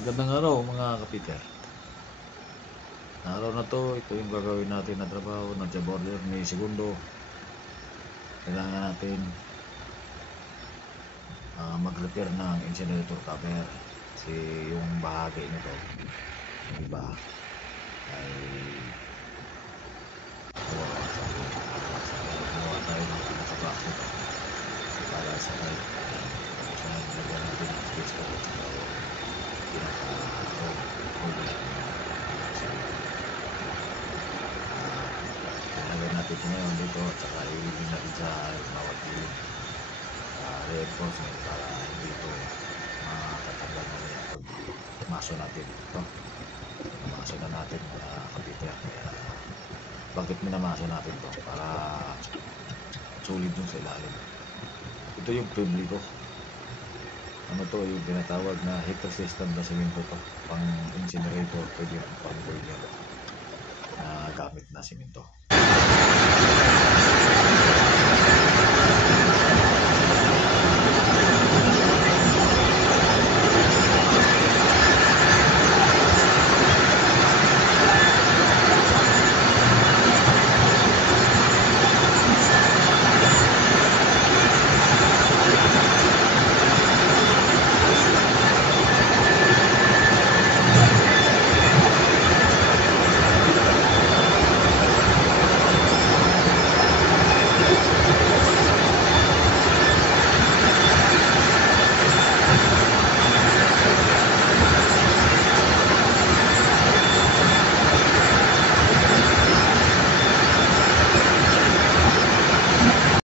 Magandang araw mga kapiter. Sa araw na to, ito yung gagawin natin na trabaho ng border ni Segundo. Kailangan natin mag-repair ng incinerator cover. Kasi yung bahagi nito, yung iba ay gawa tayo ng pinaka-plastic para sa kahit tapos na nilagyan natin ng space ko at pinaka-ilagay natin ito ngayon dito at saka iwiling natin sa bawat gilid reinforcement para hindi ito makatanggal mamaya pag maso natin ito. Maso na natin kapiter. Kaya bakit minamaso natin ito? Para sulit dun sa ilalim. Ito yung pibli ko. Ano to, yung tinatawag na heat resistant na simento to, pang incinerator, pwede yung pang boiler na gamit na simento.